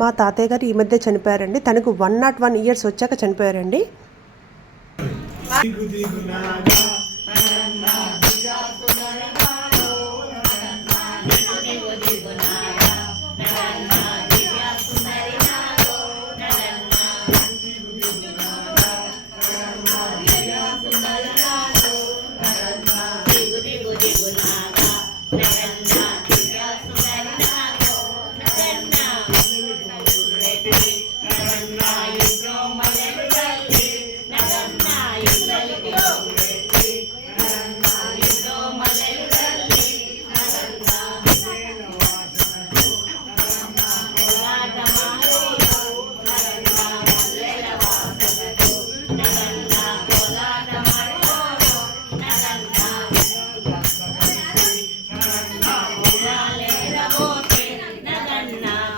మా తాతయ్య గారు ఈ మధ్య చనిపోయారండి. తనకు వన్ నాట్ వన్ ఇయర్స్ వచ్చాక చనిపోయారండి.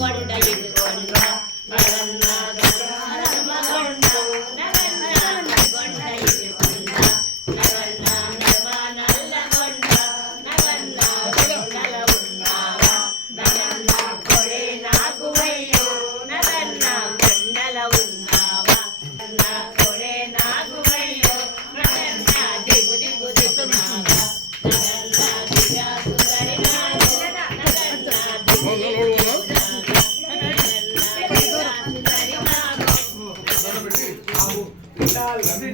করে Obrigada.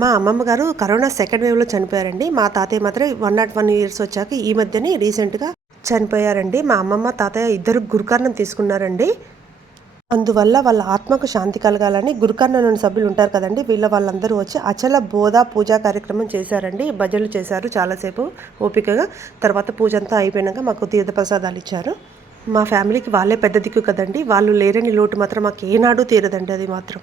మా అమ్మమ్మ గారు కరోనా సెకండ్ వేవ్లో చనిపోయారండి. మా తాతయ్య మాత్రం వన్ నాట్ వన్ ఇయర్స్ వచ్చాక ఈ మధ్యనే రీసెంట్గా చనిపోయారండి. మా అమ్మమ్మ తాతయ్య ఇద్దరు గురుకారణం తీసుకున్నారండి. అందువల్ల వాళ్ళ ఆత్మకు శాంతి కలగాలని గురుకర్ణలోని సభ్యులు ఉంటారు కదండి. వీళ్ళ వాళ్ళందరూ వచ్చి అచల బోధ పూజా కార్యక్రమం చేశారండి. భజనలు చేశారు చాలాసేపు ఓపికగా. తర్వాత పూజ అంతా అయిపోయినాక మాకు తీర్థప్రసాదాలు ఇచ్చారు. మా ఫ్యామిలీకి వాళ్ళే పెద్ద దిక్కు కదండి. వాళ్ళు లేరని లోటు మాత్రం మాకు ఏనాడు తీరదండి అది మాత్రం.